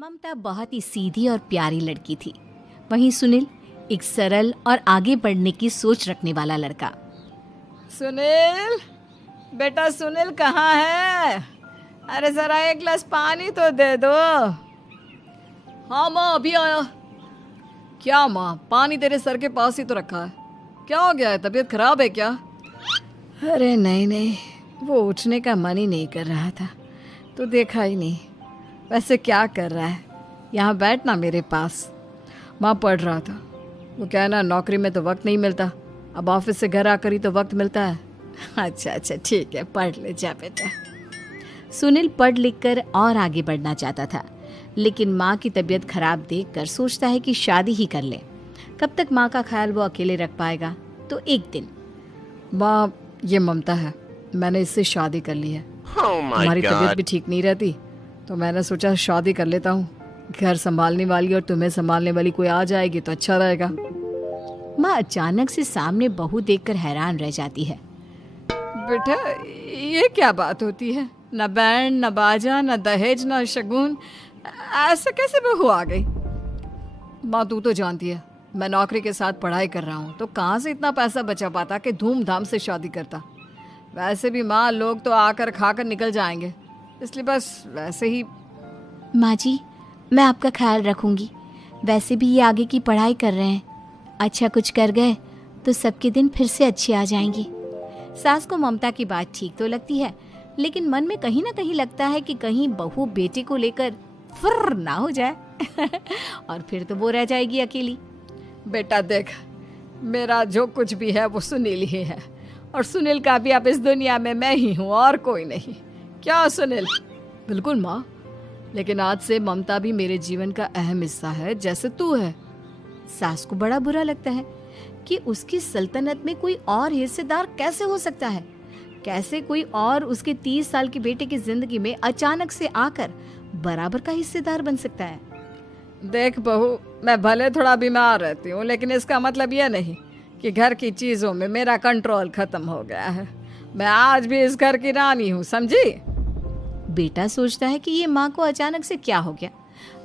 ममता बहुत ही सीधी और प्यारी लड़की थी। वहीं सुनील एक सरल और आगे बढ़ने की सोच रखने वाला लड़का। सुनील, बेटा सुनील कहाँ है? अरे जरा एक गिलास पानी तो दे दो। हाँ माँ, अभी आया। क्या माँ, पानी तेरे सर के पास ही तो रखा है। क्या हो गया है, तबीयत खराब है क्या? अरे नहीं नहीं, वो उठने का मन ही नहीं कर रहा था, तो देखा ही नहीं। वैसे क्या कर रहा है? यहाँ बैठ ना मेरे पास। माँ पढ़ रहा था। वो क्या है ना, नौकरी में तो वक्त नहीं मिलता, अब ऑफिस से घर आकर ही तो वक्त मिलता है। अच्छा अच्छा ठीक है, पढ़ ले जा बेटा। सुनील पढ़ लिख कर और आगे बढ़ना चाहता था, लेकिन माँ की तबीयत खराब देखकर सोचता है कि शादी ही कर ले। कब तक माँ का ख्याल वो अकेले रख पाएगा? तो एक दिन, माँ ये ममता है, मैंने इससे शादी कर ली है। हमारी तबीयत भी ठीक नहीं रहती, तो मैंने सोचा शादी कर लेता हूँ। घर संभालने वाली और तुम्हें संभालने वाली कोई आ जाएगी तो अच्छा रहेगा। माँ अचानक से सामने बहू देखकर हैरान रह जाती है। बेटा ये क्या बात होती है? न बैंड, न बाजा, न दहेज, न शगुन, ऐसे कैसे बहू आ गई? माँ तू तो जानती है, मैं नौकरी के साथ पढ़ाई कर रहा हूँ, तो कहाँ से इतना पैसा बचा पाता कि धूमधाम से शादी करता। वैसे भी माँ, लोग तो आकर खाकर निकल जाएंगे, इसलिए बस वैसे ही। माँ जी, मैं आपका ख्याल रखूंगी। वैसे भी ये आगे की पढ़ाई कर रहे हैं, अच्छा कुछ कर गए तो सबके दिन फिर से अच्छे आ जाएंगे। सास को ममता की बात ठीक तो लगती है, लेकिन मन में कहीं ना कहीं लगता है कि कहीं बहू बेटे को लेकर फुर्र ना हो जाए और फिर तो वो रह जाएगी अकेली। बेटा देख, मेरा जो कुछ भी है वो सुनील ही है, और सुनील का भी अब इस दुनिया में मैं ही हूँ और कोई नहीं। क्या सुनील? बिल्कुल माँ, लेकिन आज से ममता भी मेरे जीवन का अहम हिस्सा है, जैसे तू है। सास को बड़ा बुरा लगता है कि उसकी सल्तनत में कोई और हिस्सेदार कैसे हो सकता है। कैसे कोई और उसके 30 साल के बेटे की जिंदगी में अचानक से आकर बराबर का हिस्सेदार बन सकता है। देख बहू, मैं भले थोड़ा बीमार रहती हूँ, लेकिन इसका मतलब यह नहीं कि घर की चीजों में मेरा कंट्रोल खत्म हो गया है। मैं आज भी इस घर की रानी हूँ, समझी? बेटा सोचता है कि ये माँ को अचानक से क्या हो गया।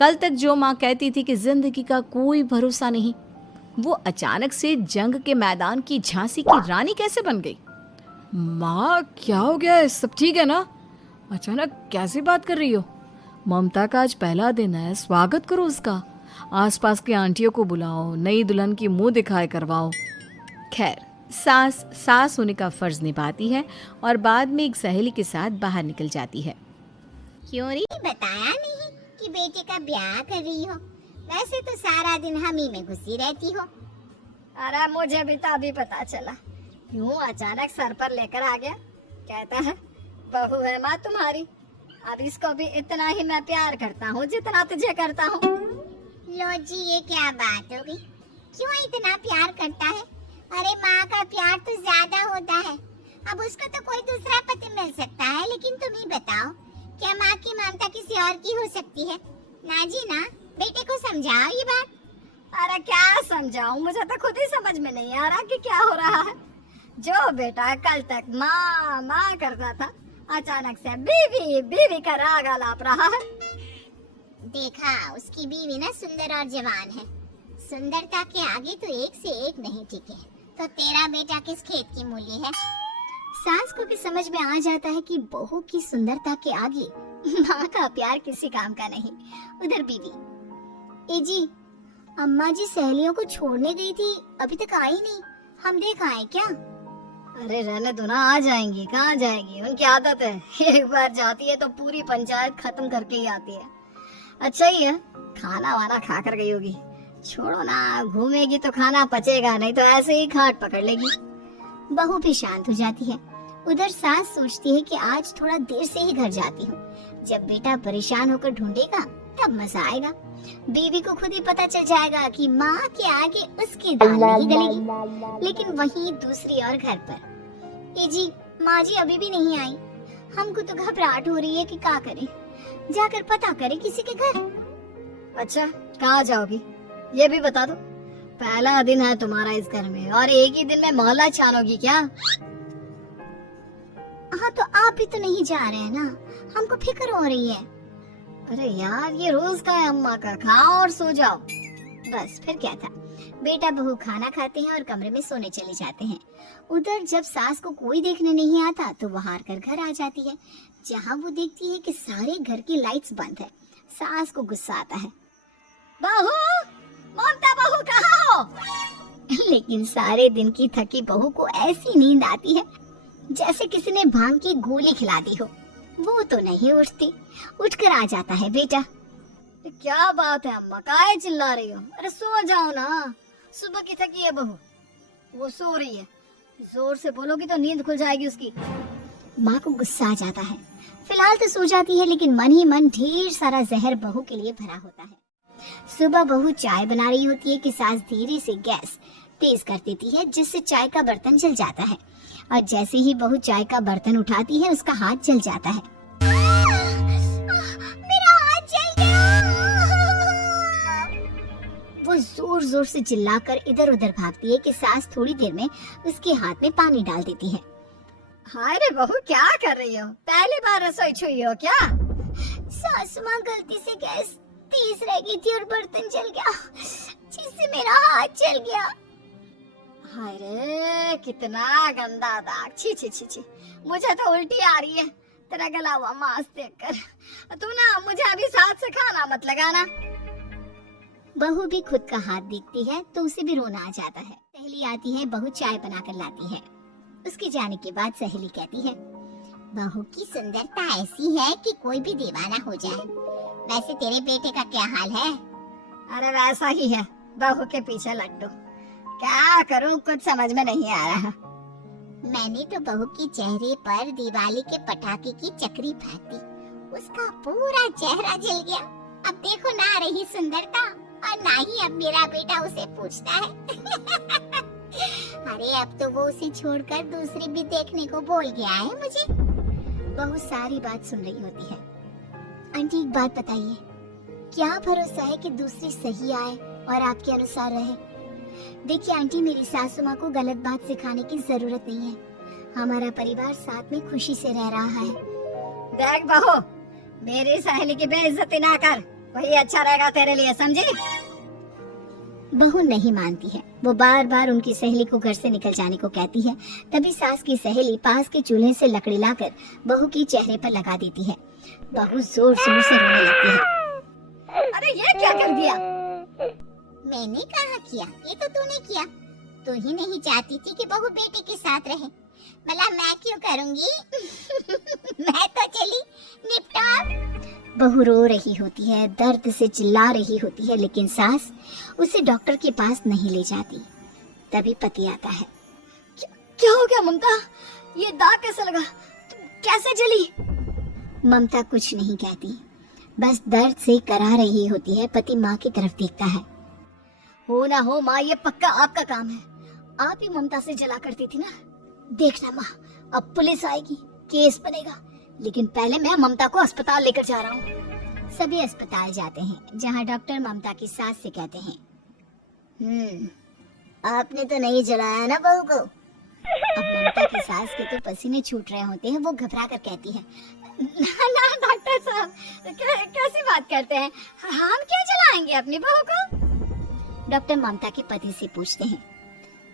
कल तक जो माँ कहती थी कि जिंदगी का कोई भरोसा नहीं, वो अचानक से जंग के मैदान की झांसी की रानी कैसे बन गई? माँ क्या हो गया है? सब ठीक है ना? अचानक कैसी बात कर रही हो? ममता का आज पहला दिन है, स्वागत करो उसका। आसपास की आंटियों को बुलाओ, नई दुल्हन की मुंह दिखाए करवाओ। खैर, सास होने का फर्ज निभाती है और बाद में एक सहेली के साथ बाहर निकल जाती है। क्यों रे, बताया नहीं कि बेटे का ब्याह कर रही हो? वैसे तो सारा दिन हम ही में घुसी रहती हो। अरे मुझे भी तो अभी पता चला, यूं अचानक सर पर लेकर आ गया। कहता है बहू है माँ तुम्हारी, अब इसको भी इतना ही मैं प्यार करता हूँ जितना तुझे करता हूँ। लो जी, ये क्या बात हो गई? क्यों इतना प्यार करता है? अरे माँ का प्यार तो ज्यादा होता है। अब उसको तो कोई दूसरा पति मिल सकता है, लेकिन तुम ही बताओ, क्या माँ की ममता किसी और की हो सकती है? ना जी ना, बेटे को समझाओ ये बात। अरे क्या समझाऊं, मुझे तो खुद ही समझ में नहीं आ रहा कि क्या हो रहा है। जो बेटा कल तक माँ माँ करता था, अचानक से बीवी बीवी का राग आलाप रहा है। देखा, उसकी बीवी ना सुंदर और जवान है। सुंदरता के आगे तो एक से एक नहीं टिके, तो तेरा बेटा किस खेत की मूली है? सास को भी समझ में आ जाता है कि बहू की सुंदरता के आगे माँ का प्यार किसी काम का नहीं। उधर बीवी, ए जी, अम्मा जी सहेलियों को छोड़ने गई थी, अभी तक आई नहीं, हम देख आए क्या? अरे रहने दो ना, आ जाएंगी। कहाँ जाएंगी, उनकी आदत है, एक बार जाती है तो पूरी पंचायत खत्म करके ही आती है। अच्छा ही है, खाना वाना खा कर गई होगी। छोड़ो ना, घूमेगी तो खाना पचेगा, नहीं तो ऐसे ही खाट पकड़ लेगी। बहू भी शांत हो जाती है। उधर सास सोचती है कि आज थोड़ा देर से ही घर जाती हूँ, जब बेटा परेशान होकर ढूंढेगा तब मजा आएगा। बीवी को खुद ही पता चल जाएगा कि माँ के आगे उसकी दाल नहीं गलेगी। लेकिन वहीं दूसरी ओर घर पर, ए जी, माँ जी अभी भी नहीं आई। हमको तो घबराहट हो रही है कि क्या करें, जाकर पता करें किसी के घर। अच्छा, कहाँ जाओगी ये भी बता दो। पहला दिन है तुम्हारा इस घर में और एक ही दिन में मोहल्ला छानोगी क्या? हाँ तो आप भी तो नहीं जा रहे हैं ना, हमको फिक्र हो रही है। अरे यार, ये रोज का है अम्मा का, खाओ और सो जाओ। बस फिर क्या था, बेटा बहू खाना खाते हैं और कमरे में सोने चले जाते हैं। उधर जब सास को कोई देखने नहीं आता तो वो हार कर घर आ जाती है, जहाँ वो देखती है कि सारे घर की लाइट्स बंद है। सास को गुस्सा आता है, बहू, ममता बहू कहाँ हो? लेकिन सारे दिन की थकी बहू को ऐसी नींद आती है जैसे किसी ने भांग की गोली खिला दी हो। वो तो नहीं उठती, उठकर आ जाता है बेटा। क्या बात है अम्मा, काहे चिल्ला रही हो? अरे सो जाओ ना, सुबह की थकी है बहू, वो सो रही है। जोर से बोलोगी तो नींद खुल जाएगी उसकी। माँ को गुस्सा आ जाता है। फिलहाल तो सो जाती है, लेकिन मन ही मन ढेर सारा जहर बहू के लिए भरा होता है। सुबह बहू चाय बना रही होती है कि सास धीरे से गैस तेज कर देती है, जिससे चाय का बर्तन जल जाता है। और जैसे ही बहू चाय का बर्तन उठाती है, उसका हाथ जल जाता है। मेरा हाथ जल गया। वो जोर जोर से चिल्लाकर इधर उधर भागती है कि सास थोड़ी देर में उसके हाथ में पानी डाल देती है। हाय रे बहू, क्या कर रही हो? पहली बार रसोई छुई हो क्या? सासू माँ, गलती से गैस तेज रह गई थी और बर्तन जल गया, जिससे मेरा हाथ जल गया। हाय रे, कितना गंदा दाग। छी छी छी छी, मुझे तो उल्टी आ रही है तेरा गला हुआ मांस देखकर। तू ना मुझे अभी साथ से खाना मत लगाना। बहू भी खुद का हाथ देखती है तो उसे भी रोना आ जाता है। सहेली आती है, बहू चाय बनाकर लाती है। उसके जाने के बाद सहेली कहती है, बहू की सुंदरता ऐसी है कि कोई भी दीवाना हो जाए। वैसे तेरे बेटे का क्या हाल है? अरे वैसा ही है, बहू के पीछे लड्डू। क्या करूं, कुछ समझ में नहीं आ रहा। मैंने तो बहू के चेहरे पर दिवाली के पटाखे की चक्री फेंक दी, उसका पूरा चेहरा जल गया। अब देखो ना रही सुंदरता, और ना ही अब मेरा बेटा उसे पूछता है। अरे अब तो वो उसे छोड़कर दूसरी भी देखने को बोल गया है मुझे। बहू सारी बात सुन रही होती है। आंटी एक बात बताइए, क्या भरोसा है कि दूसरी सही आए और आपके अनुसार रहे? देखिए आंटी, मेरी सासू माँ को गलत बात सिखाने की जरूरत नहीं है। हमारा परिवार साथ में खुशी से रह रहा है। देख बहू, मेरी सहेली की बेइज्जती ना कर, वही अच्छा रहेगा तेरे लिए, समझी? बहू नहीं मानती है। वो बार बार उनकी सहेली को घर से निकल जाने को कहती है। तभी सास की सहेली पास के चूल्हे से लकड़ी लाकर बहू के चेहरे पर लगा देती है। बहू जोर जोर से रोने लगती है। अरे ये क्या कर दिया? मैंने कहा किया, ये तो तूने किया। तू ही नहीं चाहती थी कि बहू बेटे के साथ रहे, भला मैं क्यों करूंगी? मैं तो चली, निपटा। बहू रो रही होती है, दर्द से चिल्ला रही होती है, लेकिन सास उसे डॉक्टर के पास नहीं ले जाती। तभी पति आता है। क्या हो गया ममता? ये दाग कैसे लगा? कैसे जली? ममता कुछ नहीं कहती, बस दर्द से करा रही होती है। पति माँ की तरफ देखता है। हो ना हो माँ, ये पक्का आपका काम है। आप ही ममता से जला करती थी ना। देखना माँ, अब पुलिस आएगी, केस बनेगा, लेकिन पहले मैं ममता को अस्पताल लेकर जा रहा हूँ। सभी अस्पताल जाते हैं, जहाँ डॉक्टर ममता की सास से कहते हैं, आपने तो नहीं जलाया ना बहू को? अब ममता की सास के तो पसीने छूट रहे होते हैं। वो घबरा कर कहती है, ना डॉक्टर साहब, कैसी बात करते हैं? हम क्या जलाएंगे अपनी बहू को? डॉक्टर ममता के पति से पूछते हैं,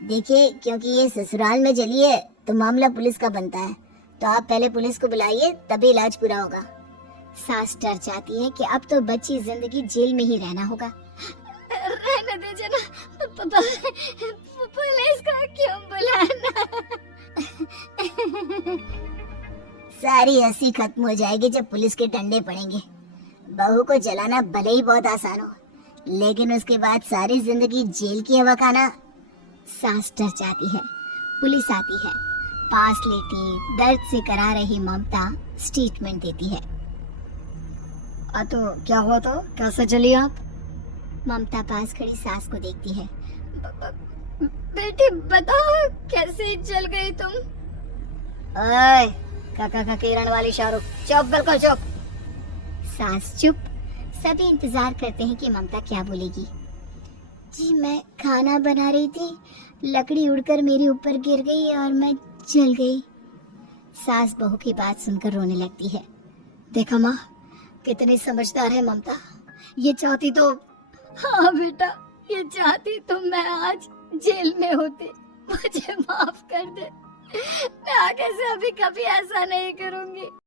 देखिए, क्योंकि ये ससुराल में जली है तो मामला पुलिस का बनता है, तो आप पहले पुलिस को बुलाइए, तभी इलाज पूरा होगा। सास डर जाती है कि अब तो बच्ची जिंदगी जेल में ही रहना होगा। रहने दीजिए ना, पुलिस को क्यों बुलाना? सारी हंसी खत्म हो जाएगी जब पुलिस के डंडे पड़ेंगे। बहू को जलाना भले ही बहुत आसान हो, लेकिन उसके बाद सारी जिंदगी जेल की हवा खाना। सास डर जाती है। पुलिस आती है, पास लेटी दर्द से करा रही ममता स्टेटमेंट देती है। तो क्या हुआ? तो कैसे जली आप? ममता पास खड़ी सास को देखती है। बेटी बताओ, कैसे जल गई तुम? ओए, काका का किरण वाली शाहरुख, चुप, बिल्कुल चुप। सास चुप। सभी इंतजार करते हैं कि ममता क्या बोलेगी। जी, मैं खाना बना रही थी, लकड़ी उड़कर मेरे ऊपर गिर गई और मैं जल गई। सास बहू की बात सुनकर रोने लगती है। देखा माँ, कितनी समझदार है ममता। ये चाहती तो, हाँ बेटा, ये चाहती तो मैं आज जेल में होती। मुझे माफ कर दे, मैं आगे से अभी कभी ऐसा नहीं करूंगी।